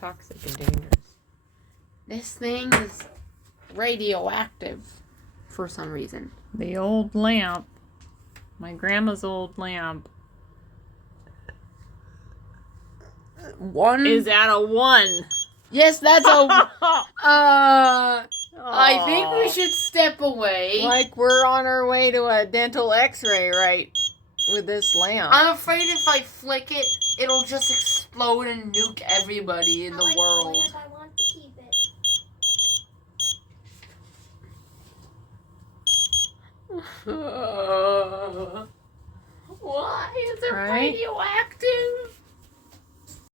toxic and dangerous. This thing is radioactive for some reason. The old lamp. My grandma's old lamp. 1 is at a 1. Yes, that's a... I think we should step away. Like we're on our way to a dental x-ray, right? With this lamp. I'm afraid if I flick it, it'll just explode and nuke everybody in the world. The lamp, I want to keep it. Why is it Right? radioactive?